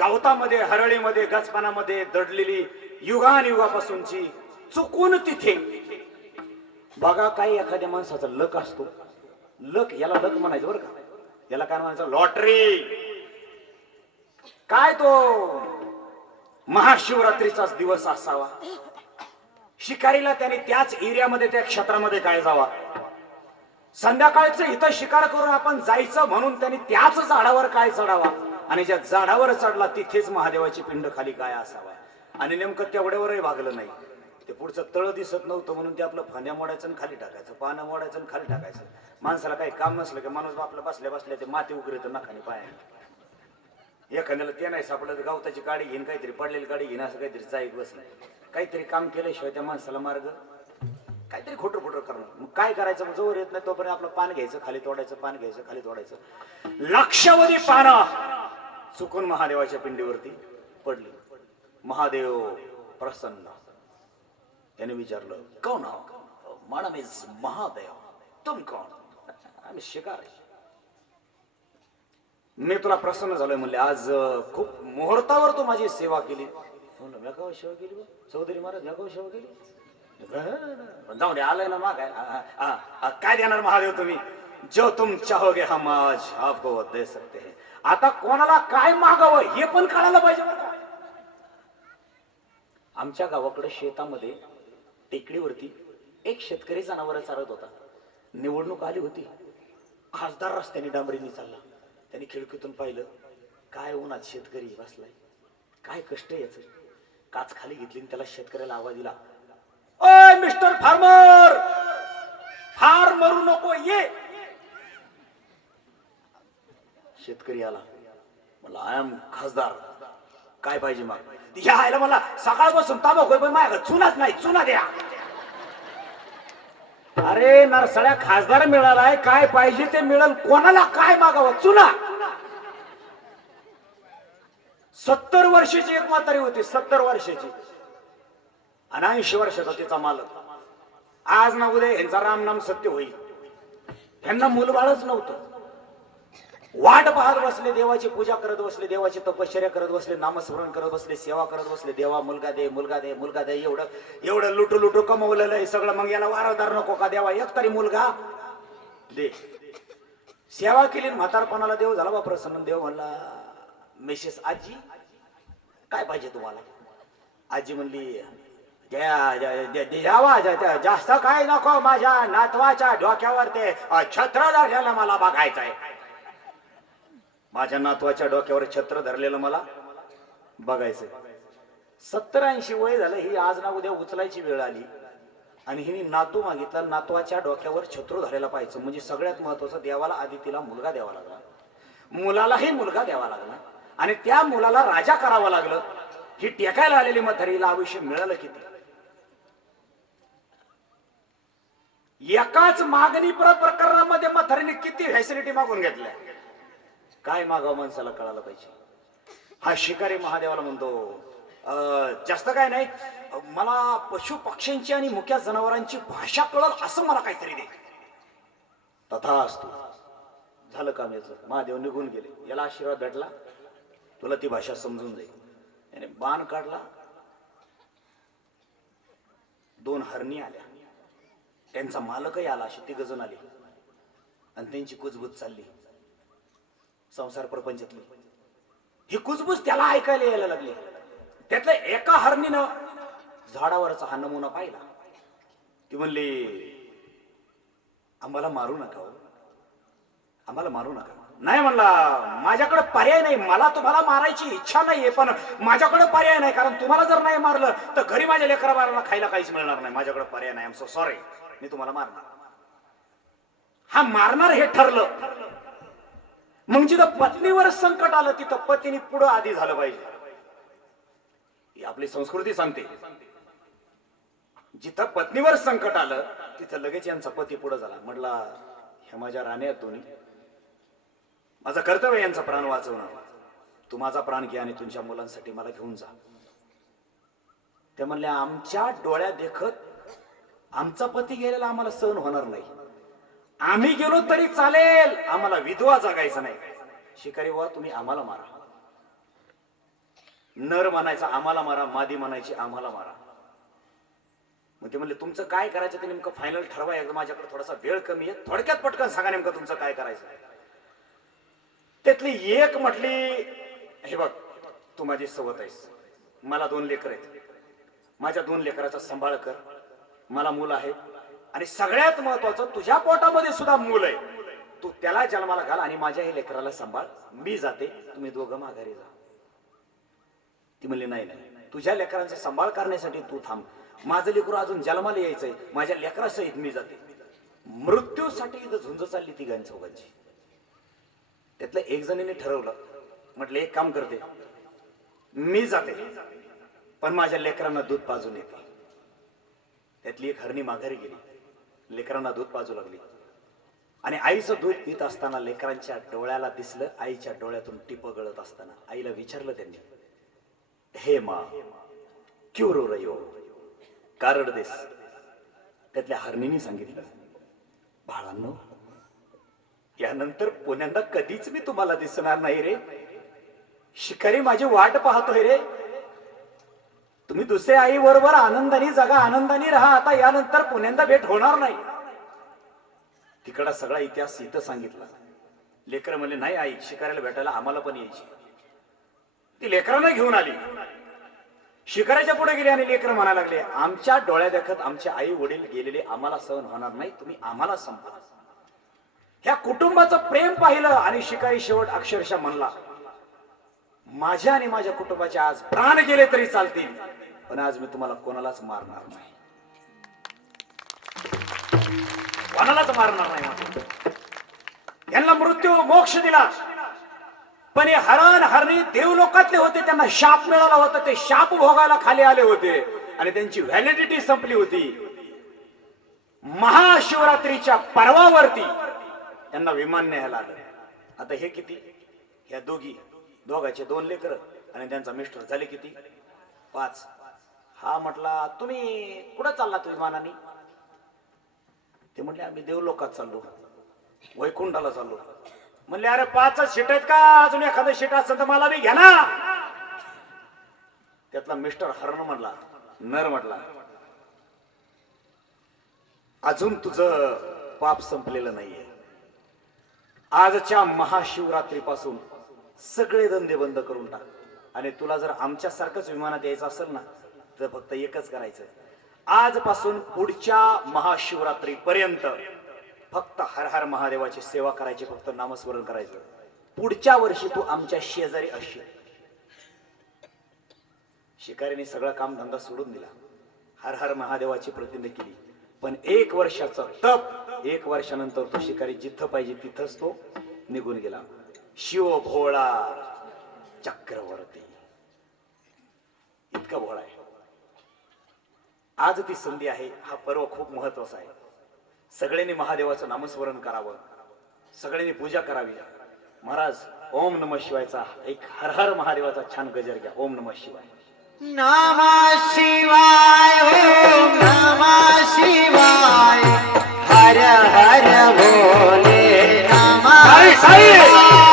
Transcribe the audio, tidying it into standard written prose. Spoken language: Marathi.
गवतामध्ये हरळीमध्ये गचपानामध्ये दडलेली युगापासूनची चुकून तिथे बघा काही एखाद्या माणसाचा लक असतो. लक याला लक म्हणायचं बरं का, याला काय म्हणायचं लॉटरी. काय तो महाशिवरात्रीचाच दिवस असावा. शिकारीला त्याने त्याच एरियामध्ये त्या क्षेत्रामध्ये काय जावा. संध्याकाळचं इथं शिकार करून आपण जायचं म्हणून त्यांनी त्याच झाडावर काय चढावा आणि ज्या झाडावर चढला तिथेच महादेवाची पिंड खाली काय असावा. आणि नेमकं तेवढ्यावरही भागलं नाही. ते पुढचं तळ दिसत नव्हतं म्हणून ते आपलं फांद्या मोडायचं आणि खाली टाकायचं, पानं मोडायचं आणि खाली टाकायचं. माणसाला काही काम नसलं की माणूस आपलं बसल्या बसल्या ते माती उकरीत नाकाने पायाने. एखाद्याला ते नाही सापडलं तर गवताची गाडी घेईन, काहीतरी पडलेली गाडी घेईन, असं काहीतरी जाईत बसलं. काहीतरी काम केल्याशिवाय त्या माणसाला मार्ग काहीतरी खोटर करणं. मग काय करायचं, जोर येत नाही तोपर्यंत आपलं पान घ्यायचं खाली तोडायचं, पान घ्यायचं खाली तोडायचं. लक्षावधी पानं चुकून महादेवाच्या पिंडीवरती पडली. महादेव प्रसन्न. त्याने विचारलं, कोण हो? माय नेम इज महादेव. तुम कोण? आम्ही शिकारी. मी तुला प्रसन्न झालोय म्हणले. आज खूप मुहूर्तावर तू माझी सेवा केली. म्हणलं मी का सेवा केली? चौधरी महाराज मी का सेवा केली? जाऊ दे, आलंय ना मा काय देणार महादेव तुम्ही? जो तुम चाहोगे हम आज आपको दे सकते हैं. आता कोणाला काय मागावं हे पण कळायला पाहिजे बरं का. आमच्या गावाकडे शेतामध्ये टेकडीवरती एक शेतकरी जनावर चालत होता. निवडणूक आली होती. खासदार रस्त्याने डांबरीने चालला. त्यांनी खिडकीतून पाहिलं, काय उन्हात शेतकरी बसलाय, काय कष्ट याचं. काच खाली घेतली त्याला शेतकऱ्याला आवाज दिला, ओय मिस्टर फार्मर, फार मरू नको ये. शेतकरी आला. मला आय एम खासदार, काय पाहिजे मग? या आयला मला सकाळपासून तांबाखू पण माझ्या चुनाच नाही, चुना द्या. अरे नरसळ्या, खासदार मिळालाय, काय पाहिजे ते मिळेल. कोणाला काय मागावं? चुना. 70 वर्षाची एक म्हातारी होती, 70 वर्षाची आणि 80 वर्षाचा तिचा मालक. आज ना उद्या यांचा रामनाम सत्य होईल. त्यांना मुलबाळच नव्हतं. वाट पाहत बसले, देवाची पूजा करत बसले, देवाची तपश्चर्या करत बसले, नामस्मरण करत बसले, सेवा करत बसले. देवा मुलगा दे, मुलगा दे, मुलगा दे. एवढं लुटू कमवलेलं आहे सगळं. मग याला वारसदार नको का? देवा एक तरी मुलगा दे. सेवा केली, म्हातारपणाला देव झाला बा प्रसन्न. देव म्हणला, मिसेस आजी काय पाहिजे तुम्हाला? आजी म्हणली, द्यावा जास्त काय नको, माझ्या नातवाच्या डोक्यावर ते छत्र धरलेलं मला बघायचं आहे. माझ्या नातवाच्या डोक्यावर छत्र धरलेलं मला बघायचंय. 70-80 वय झालं. ही आज ना उद्या उचलायची वेळ आली आणि हिने नातू मागितला. नातवाच्या डोक्यावर छत्र धरायला पाहिजे. म्हणजे सगळ्यात महत्वाचं, देवाला आधी तिला मुलगा द्यावा लागला, मुलालाही मुलगा द्यावा लागला आणि त्या मुलाला राजा करावं लागलं. ही टेकायला आलेली म्हातारीला आयुष्य मिळालं किती? एकाच मागणी प्रकरणामध्ये म्हातारीने किती फॅसिलिटी मागून घेतल्या. काय मागावं माणसाला कळायला पाहिजे. हा शिकारी महादेवाला म्हणतो, जास्त काय नाही, मला पशु पक्ष्यांची आणि मुक्या जनावरांची भाषा कळल असं मला काहीतरी दे. तथास्तु. झालं काम याचं. महादेव निघून गेले. याला आशीर्वाद भेटला, तुला ती भाषा समजून जाईल. याने बाण काढला. 2 हरणी आल्या. त्यांचा मालकही आला. अशी 3 जण आली आणि त्यांची कुजबूज चालली संसार प्रपंचातली. ही कुजबूज त्याला ऐकायला यायला लागली. त्यातल्या एका हरणीनं झाडावरचा हा नमुना पाहिला. ती म्हणली, आम्हाला मारू नका, आम्हाला मारू नका. नाही म्हणला, माझ्याकडे पर्याय नाही. मला तुम्हाला मारायची इच्छा नाहीये, पण माझ्याकडे पर्याय नाही. कारण तुम्हाला जर नाही मारलं तर घरी माझ्या लेकरा बाळाला खायला काहीच मिळणार नाही. माझ्याकडे पर्याय नाही. आय एम सो सॉरी, मी तुम्हाला मारणार. हा मारणार हे ठरलं. मग जिथं पत्नीवर संकट आलं तिथं पतीने पुढं आधी झालं पाहिजे. ही आपली संस्कृती सांगते. जिथं पत्नीवर संकट आलं तिथं लगेच यांचा पती पुढे झाला. म्हटला, हे माझ्या राण्या दोन्ही, माझं कर्तव्य यांचा प्राण वाचवणं. तू माझा प्राण घे आणि तुमच्या मुलांसाठी मला घेऊन जा. ते म्हणले, आमच्या डोळ्या देखत आमचा पती गेलेला आम्हाला सहन होणार नाही. आम्ही गेलो तरी चालेल, आम्हाला विधवा जगायचं नाही. शिकारी बुवा, तुम्ही आम्हाला मारा. नर म्हणायचा आम्हाला मारा, मादी म्हणायची आम्हाला मारा. मग ते म्हणले तुमचं काय करायचं ते नेमकं फायनल ठरवा, एकदा माझ्याकडे थोडासा वेळ कमी आहे, थोडक्यात पटकन सांगा नेमकं तुमचं काय करायचं. त्यातली एक म्हटली, हे बघ तू माझी सवत आहेस, मला 2 लेकर आहेत, माझ्या 2 लेकराचा सांभाळ कर, मला मूल आहे, आणि सगळ्यात महत्वाचं तुझ्या पोटामध्ये सुद्धा मूल आहे, तू त्याला जन्माला घाल आणि माझ्या हे लेकराला सांभाळ, मी जाते, तुम्ही दोघं माघारी जा. ती म्हणली नाही नाही, तुझ्या लेकरांचा सांभाळ करण्यासाठी तू थांब, माझं लेकरू अजून जन्माला यायचंय, माझ्या लेकरासहित मी जाते. मृत्यूसाठी इथं झुंज चालली ती चौघांची. त्यातलं एक जणीने ठरवलं, म्हटलं एक काम करते, मी जाते पण माझ्या लेकरांना दूध पाजून येते. त्यातली एक हरणी माघारी गेली, लेकरांना दूध पाजू लागली, आणि आईचं दूध पित असताना लेकरांच्या डोळ्याला दिसलं, आईच्या डोळ्यातून टिप गळत असताना आईला विचारलं त्यांनी, हे मा क्यों रो रही हो, का रडतेस? त्यातल्या हरणीने सांगितलं, बाळांनो यानंतर पुण्यांदा कधीच मी तुम्हाला दिसणार नाही रे, शिकारी माझी वाट पाहतोय रे, तुम्ही दुसऱ्या आई बरोबर आनंदाने जगा, आनंदाने राहा, आता यानंतर पुण्यांदा भेट होणार नाही. तिकडा सगळा इतिहास इथं सांगितला. लेकर म्हणले नाही आई, शिकारीला भेटायला आम्हाला पण यायची. ती लेकरांना घेऊन आली, शिकाऱ्याच्या पुढे गेली आणि लेकर म्हणायला लागले, आमच्या डोळ्या देखत आमचे आई वडील गेलेले आम्हाला सहन होणार नाही, तुम्ही आम्हाला संपा. ह्या कुटुंबाचं प्रेम पाहिलं आणि शिकारी शेवट अक्षरशः म्हणला, माझ्या आणि माझ्या कुटुंबाचे आज प्राण गेले तरी चालतील, पण आज मी तुम्हाला कोणालाच मारणार नाही, कोणालाच मारणार नाही. यांना मृत्यू मोक्ष दिला, पण हे हरण हरणी देवलोकातले होते, त्यांना शाप मिळाला होता, ते शाप भोगायला खाली आले होते आणि त्यांची व्हॅलिडिटी संपली होती. महाशिवरात्रीच्या पर्वावरती त्यांना विमान न्यायला आलं. आता हे किती, ह्या दोघाचे 2 लेकर आणि त्यांचा मिस्टर झाले किती, 5. हा म्हटला तुम्ही कुठं चालला तू विमानाने? ते म्हटले आम्ही देवलोकात चाललो, वैकुंठाला चाललो. म्हणले अरे 5 सीट आहेत का, अजून एखादं सीट असेल तर मला बी घ्या ना. त्यातला मिस्टर हरण म्हटला, नर म्हटला, अजून तुझं पाप संपलेलं नाहीये. आजच्या महाशिवरात्रीपासून सगळे धंदे बंद करून टाक, आणि तुला जर आमच्या सारखंच विमानात यायचं असेल ना तर फक्त एकच करायचं, आजपासून पुढच्या महाशिवरात्री पर्यंत फक्त हर हर महादेवाची सेवा करायची, फक्त नामस्मरण करायचं. पुढच्या वर्षी तू आमच्या शेजारी असशील. शिकारीने सगळा काम धंदा सोडून दिला, हर हर महादेवाची प्रतिज्ञा केली. पण 1 वर्षाचं तप, 1 वर्षानंतर तो शिकारी जिथं पाहिजे तिथंच तो निघून गेला. शिव भोळा चक्रवर्ती, इतका भोळा आहे. आज ती संधी आहे, हा पर्व खूप महत्वाचा आहे. सगळ्यांनी महादेवाचं नामस्मरण करावं, सगळ्यांनी पूजा करावी. महाराज ओम नमः शिवायचा एक हर हर महादेवाचा छान गजर घ्या. ओम नमः शिवाय. नमः शिवाय, ओम नमः शिवाय, हर हर भोले नमः शिवाय.